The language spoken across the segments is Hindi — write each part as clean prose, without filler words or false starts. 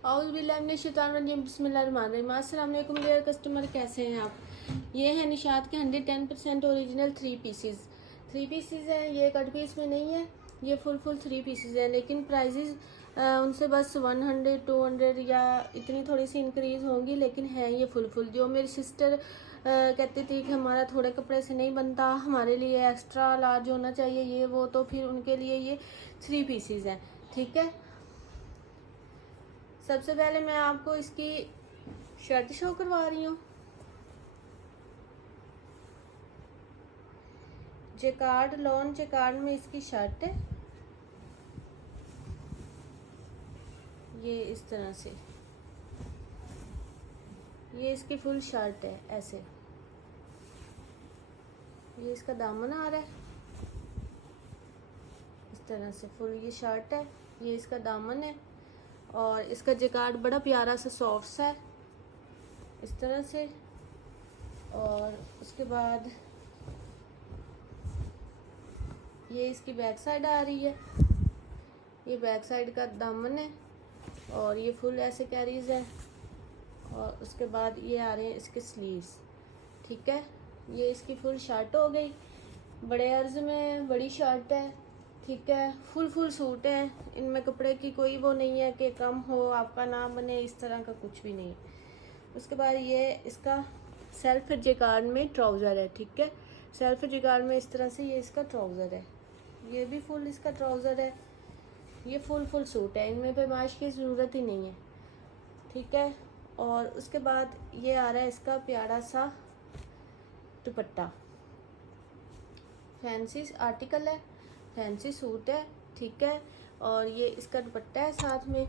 बिस्मिल्लाहिर्रहमानिर्रहीम। अस्सलाम वालेकुम डियर कस्टमर, कैसे हैं आप। ये है निशात के 110% ओरिजिनल थ्री पीसीज हैं। ये कट पीस में नहीं है, ये फुल थ्री पीसीज है। लेकिन प्राइजेज उनसे बस 100 200 या इतनी थोड़ी सी इंक्रीज़ होंगी, लेकिन है ये फुल। जो मेरी सिस्टर कहती थी कि हमारा थोड़े कपड़े से नहीं बनता, हमारे लिए एक्स्ट्रा लार्ज होना चाहिए ये वो, तो फिर उनके लिए ये थ्री पीसीज हैं। ठीक है, सबसे पहले मैं आपको इसकी शर्ट शो करवा रही हूँ। जेकार्ड लॉन जेकार्ड में इसकी शर्ट है, ये इस तरह से। ये इसकी फुल शर्ट है ऐसे। ये इसका दामन आ रहा है इस तरह से, फुल ये शर्ट है, ये इसका दामन है। और इसका जेकार्ड बड़ा प्यारा सा सॉफ्ट सा है इस तरह से। और उसके बाद ये इसकी बैक साइड आ रही है, ये बैक साइड का दामन है। और ये फुल ऐसे कैरीज है। और उसके बाद ये आ रहे हैं इसके स्लीव्स। ठीक है, ये इसकी फुल शर्ट हो गई। बड़े अर्ज में बड़ी शर्ट है। ठीक है, फुल सूट है। इनमें कपड़े की कोई वो नहीं है कि कम हो आपका ना बने, इस तरह का कुछ भी नहीं। उसके बाद ये इसका सेल्फ जेकार्ड में ट्राउज़र है। ठीक है, सेल्फ जेकार्ड में इस तरह से ये इसका ट्राउज़र है। ये भी फुल इसका ट्राउज़र है। ये फुल सूट है, इनमें पैमाइश की ज़रूरत ही नहीं है। ठीक है, और उसके बाद ये आ रहा है इसका प्यारा सा दुपट्टा। फैंसी आर्टिकल है, फैंसी सूट है। ठीक है, और ये इसका दुपट्टा है साथ में।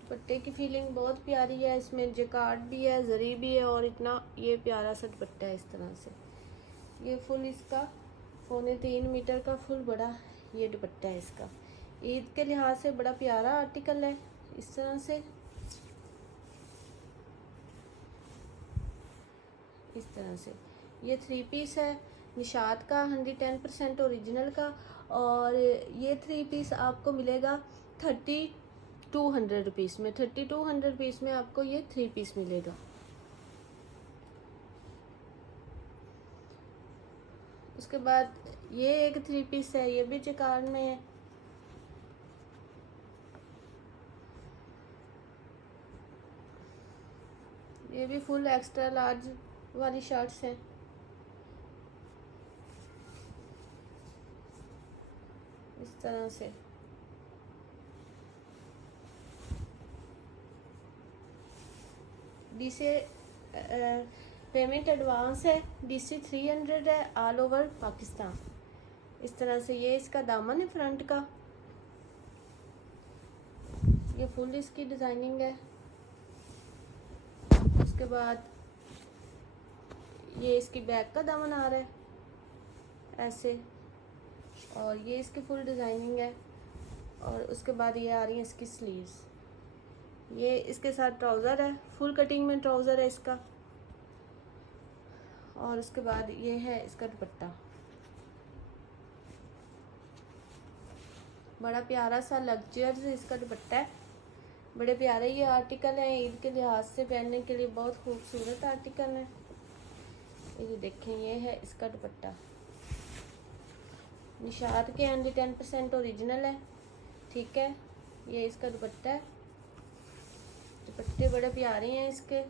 दुपट्टे की फीलिंग बहुत प्यारी है, इसमें जेकार्ड भी है, जरी भी है, और इतना ये प्यारा सा दुपट्टा है इस तरह से। ये फुल इसका 3.25 मीटर का फुल बड़ा ये दुपट्टा है इसका। ईद के लिहाज से बड़ा प्यारा आर्टिकल है इस तरह से, इस तरह से। ये थ्री पीस है निशात का 110% ओरिजिनल का। और ये थ्री पीस आपको मिलेगा 3200 रुपीज़ में। 3200 रुपीज़ में आपको ये थ्री पीस मिलेगा। उसके बाद ये एक थ्री पीस है, ये भी जेकार्ड में है। ये भी फुल एक्स्ट्रा लार्ज वाली शर्ट्स हैं। इस तरह से डीसी पेमेंट एडवांस है, DC 300 है ऑल ओवर पाकिस्तान। इस तरह से ये इसका दामन है फ्रंट का। ये फुल इसकी डिज़ाइनिंग है। उसके बाद ये इसकी बैक का दामन आ रहा है ऐसे, और ये इसकी फुल डिज़ाइनिंग है। और उसके बाद ये आ रही है इसकी स्लीव्स। ये इसके साथ ट्राउज़र है, फुल कटिंग में ट्राउज़र है इसका। और उसके बाद ये है इसका दुपट्टा, बड़ा प्यारा सा लग्जरियस इसका दुपट्टा है। बड़े प्यारे ये आर्टिकल हैं, ईद के लिहाज से पहनने के लिए बहुत खूबसूरत आर्टिकल है। ये देखें, ये है इसका दुपट्टा। निशात के 110% ओरिजिनल है। ठीक है, ये इसका दुपट्टा है। दुपट्टे बड़े प्यारे हैं इसके,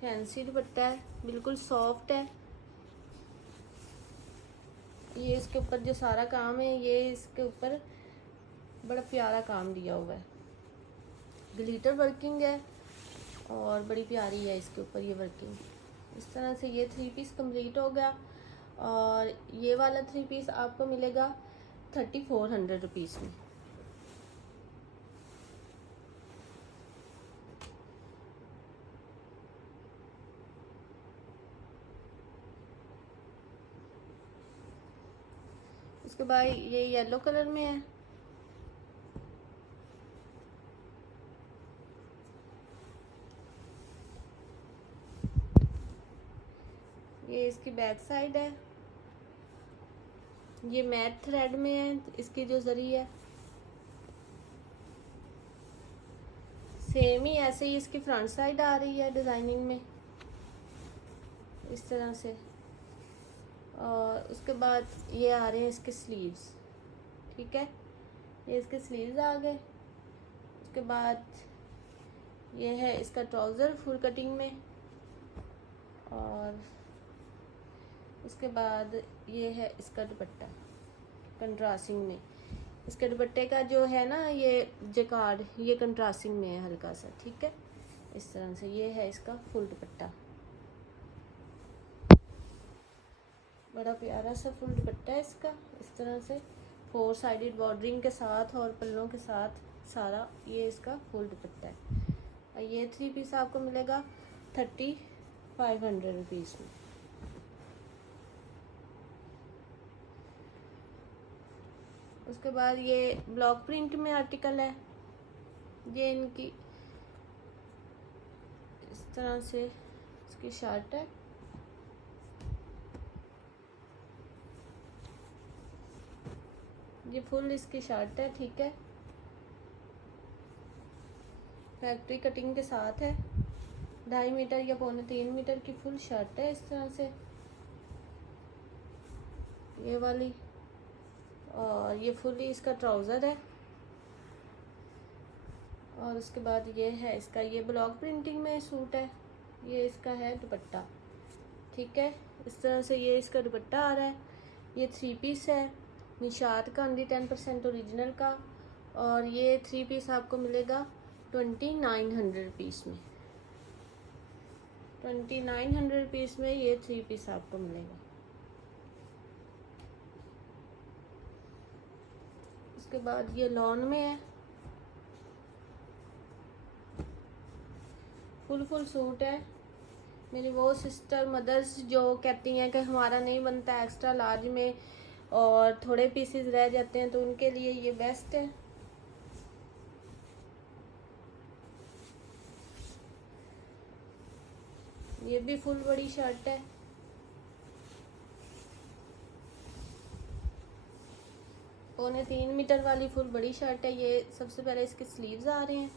फैंसी दुपट्टा है, बिल्कुल सॉफ्ट है। ये इसके ऊपर जो सारा काम है, ये इसके ऊपर बड़ा प्यारा काम दिया हुआ है, ग्लिटर वर्किंग है, और बड़ी प्यारी है इसके ऊपर ये वर्किंग। इस तरह से ये थ्री पीस कंप्लीट हो गया। और ये वाला थ्री पीस आपको मिलेगा 3400 रुपीज़ में। उसके बाद ये येलो कलर में है। ये इसकी बैक साइड है, ये मैट थ्रेड में है इसकी जो जरी है। सेम ही ऐसे ही इसकी फ्रंट साइड आ रही है डिज़ाइनिंग में इस तरह से। और उसके बाद ये आ रहे हैं इसके स्लीव्स, ठीक है, ये इसके स्लीव्स आ गए। उसके बाद ये है इसका ट्राउज़र फुल कटिंग में, और उसके बाद ये है इसका दुपट्टा कंट्रास्टिंग में। इसके दुपट्टे का जो है ना ये जैकार्ड, ये कंट्रास्टिंग में है हल्का सा, ठीक है, इस तरह से। ये है इसका फुल दुपट्टा, बड़ा प्यारा सा फुल दुपट्टा है इसका इस तरह से 4 साइडेड बॉर्डरिंग के साथ और पल्लों के साथ सारा ये इसका फुल दुपट्टा है। और ये 3 पीस आपको मिलेगा 3500 रुपीज़ में। उसके बाद ये ब्लॉक प्रिंट में आर्टिकल है, ये इनकी इस तरह से इसकी शर्ट है, ये फुल इसकी शर्ट है, ठीक है, फैक्ट्री कटिंग के साथ है, 2.5 मीटर या 2.25 मीटर की फुल शर्ट है इस तरह से ये वाली। और ये फुली इसका ट्राउज़र है। और उसके बाद ये है इसका, ये ब्लॉक प्रिंटिंग में सूट है, ये इसका है दुपट्टा, ठीक है, इस तरह से ये इसका दुपट्टा आ रहा है। ये 3 पीस है निशात का, ओनली 10% ओरिजिनल का। और ये 3 पीस आपको मिलेगा 2900 रुपीज़ में, 2900 रुपीज़ में ये 3 पीस आपको मिलेगा। उसके बाद ये लॉन में है, फुल सूट है। मेरी वो सिस्टर मदर्स जो कहती हैं कि हमारा नहीं बनता एक्स्ट्रा लार्ज में और थोड़े पीसेस रह जाते हैं, तो उनके लिए ये बेस्ट है। ये भी फुल बड़ी शर्ट है, पौने 3 मीटर वाली फुल बड़ी शर्ट है। ये सबसे पहले इसके स्लीव्स आ रहे हैं,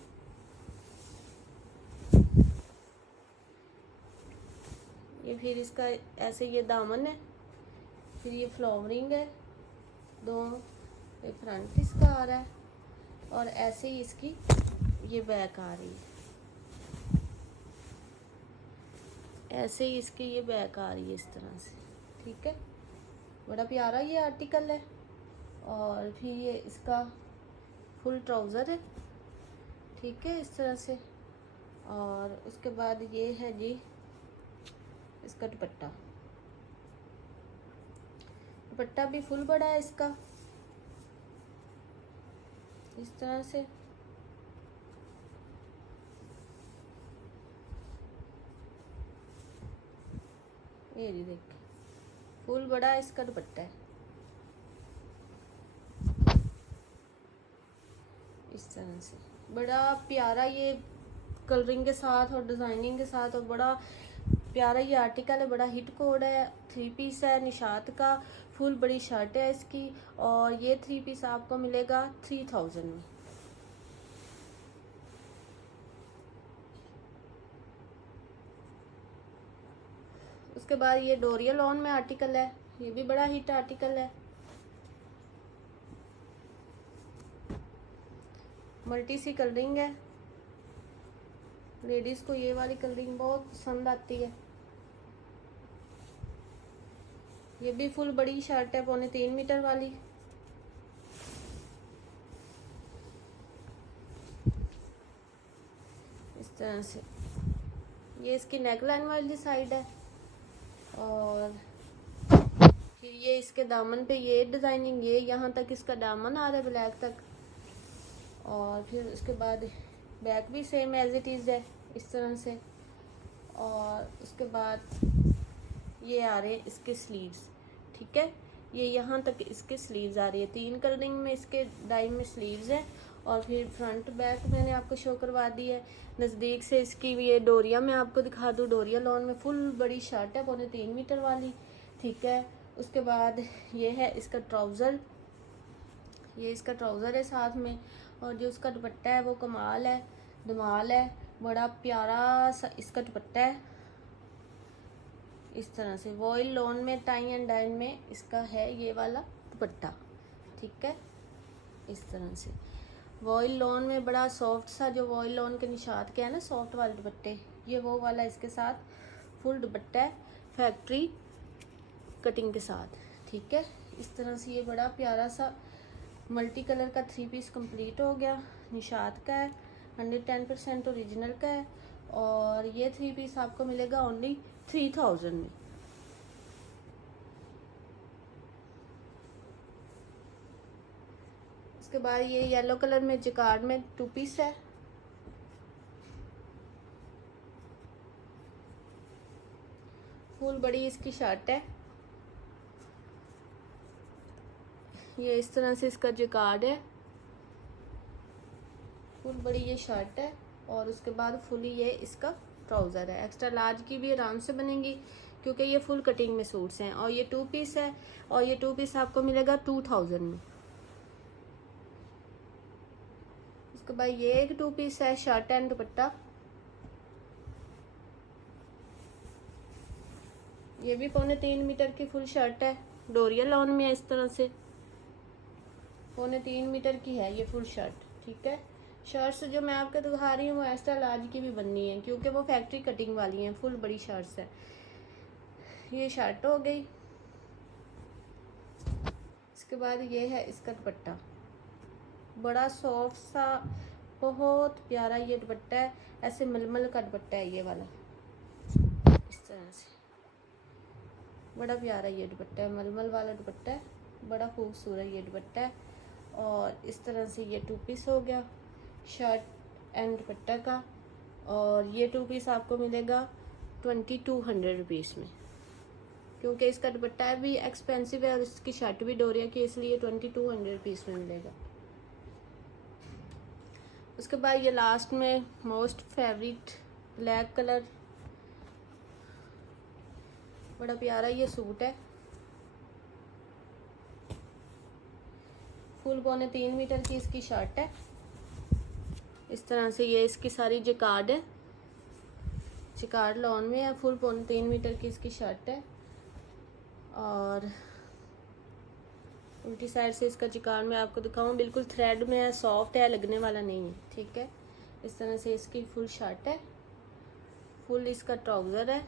ये फिर इसका ऐसे ये दामन है, फिर ये फ्लावरिंग है, एक फ्रंट इसका आ रहा है, और ऐसे ही इसकी ये बैक आ रही है, ऐसे ही इसकी ये बैक आ रही है इस तरह से, ठीक है, बड़ा प्यारा ये आर्टिकल है। और फिर ये इसका फुल ट्राउज़र है, ठीक है, इस तरह से। और उसके बाद ये है जी इसका दुपट्टा, दुपट्टा भी फुल बड़ा है इसका इस तरह से। ये जी देखिए फुल बड़ा इसका दुपट्टा है इस तरह से, बड़ा प्यारा ये कलरिंग के साथ और डिज़ाइनिंग के साथ, और बड़ा प्यारा ये आर्टिकल है, बड़ा हिट कोड है। 3 पीस है निशात का, फुल बड़ी शर्ट है इसकी, और ये 3 पीस आपको मिलेगा 3000 में। उसके बाद ये डोरिया लॉन में आर्टिकल है, ये भी बड़ा हिट आर्टिकल है, मल्टी सी कलरिंग है, लेडीज़ को ये वाली कलरिंग बहुत पसंद आती है। ये भी फुल बड़ी शर्ट है, 3.25 मीटर वाली, इस तरह से। ये इसकी नेकलाइन वाली साइड है, और फिर ये इसके दामन पे ये डिज़ाइनिंग, ये यहाँ तक इसका दामन आ रहा है ब्लैक तक। और फिर उसके बाद बैक भी सेम एज इट इज़ है इस तरह से। और उसके बाद ये आ रहे हैं इसके स्लीव्स, ठीक है, ये यहाँ तक इसके स्लीव्स आ रही है, 3 कलरिंग में इसके डाई में स्लीव्स है। और फिर फ्रंट बैक मैंने आपको शो करवा दी है। नज़दीक से इसकी ये डोरिया मैं आपको दिखा दूँ, डोरिया लॉन में फुल बड़ी शर्ट है, 3.25 मीटर वाली, ठीक है। उसके बाद ये है इसका ट्राउज़र, ये इसका ट्राउज़र है साथ में, और जो उसका दुपट्टा है वो कमाल है, धमाल है, बड़ा प्यारा सा इसका दुपट्टा है। इस तरह से वॉइल लॉन में टाई एंड डाइन में इसका है ये वाला दुपट्टा, ठीक है। इस तरह से वॉइल लॉन में बड़ा सॉफ्ट सा, जो वॉइल लॉन के निशात के है ना सॉफ्ट वाले दुपट्टे, ये वो वाला इसके साथ फुल दुपट्टा है फैक्ट्री कटिंग के साथ, ठीक है। इस तरह से ये बड़ा प्यारा सा मल्टी कलर का 3 पीस कंप्लीट हो गया। निशात का है, 110% ओरिजिनल का है और ये 3 पीस आपको मिलेगा ओनली 3000 में। उसके बाद ये येलो कलर में जिकार्ड में 2 पीस है। फुल बड़ी इसकी शर्ट है, ये इस तरह से इसका जिकार्ड है, फुल बड़ी ये शर्ट है और उसके बाद फुली ये इसका ट्राउज़र है। एक्स्ट्रा लार्ज की भी आराम से बनेगी क्योंकि ये फुल कटिंग में सूट्स हैं। और ये 2 पीस है और ये 2 पीस आपको मिलेगा 2000 में। उसके बाद ये एक 2 पीस है शर्ट एंड दुपट्टा, ये भी 3.25 मीटर की फुल शर्ट है, डोरिया लॉन में है। इस तरह से 3.25 मीटर की है ये फुल शर्ट, ठीक है। शर्ट्स जो मैं आपको दिखा रही हूँ वो एक्स्ट्रा लार्ज की भी बननी है क्योंकि वो फैक्ट्री कटिंग वाली हैं, फुल बड़ी शर्ट्स है। ये शर्ट हो गई। इसके बाद ये है इसका दुपट्टा, बड़ा सॉफ्ट सा बहुत प्यारा ये दुपट्टा है, ऐसे मलमल का दुपट्टा है ये वाला। इस तरह से बड़ा प्यारा ये दुपट्टा है, मलमल वाला दुपट्टा है, बड़ा खूबसूरत ये दुपट्टा है। और इस तरह से ये 2 पीस हो गया शर्ट एंड दुपट्टा का। और ये 2 पीस आपको मिलेगा 2200 रुपीज़ में क्योंकि इसका दुपट्टा भी एक्सपेंसिव है और इसकी शर्ट भी डोरिया की, इसलिए 2200 रुपीज़ में मिलेगा। उसके बाद ये लास्ट में मोस्ट फेवरेट ब्लैक कलर, बड़ा प्यारा ये सूट है, फुल 3.25 मीटर की इसकी शर्ट है। इस तरह से ये इसकी सारी जिकार्ड है, जिकार्ड लॉन में है, फुल 3.25 मीटर की इसकी शर्ट है। और उल्टी साइड से इसका जिकार्ड मैं आपको दिखाऊं, बिल्कुल थ्रेड में है, सॉफ्ट है, लगने वाला नहीं है, ठीक है। इस तरह से इसकी फुल शर्ट है, फुल इसका ट्राउज़र है।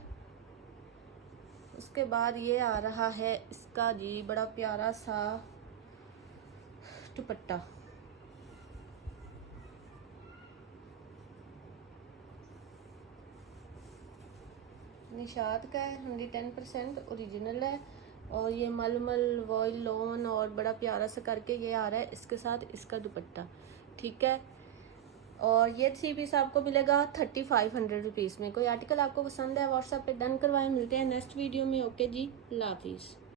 उसके बाद ये आ रहा है इसका जी बड़ा प्यारा सा दुपट्टा, निशात का है, 110% ओरिजिनल है और ये मलमल वॉइल लॉन और बड़ा प्यारा सा करके ये आ रहा है इसके साथ इसका दुपट्टा, ठीक है। और ये 3 पीस आपको मिलेगा 3500 रुपीज़ में। कोई आर्टिकल आपको पसंद है व्हाट्सएप पे डन करवाएं। मिलते हैं नेक्स्ट वीडियो में। ओके जी, अल्लाह हाफिज़।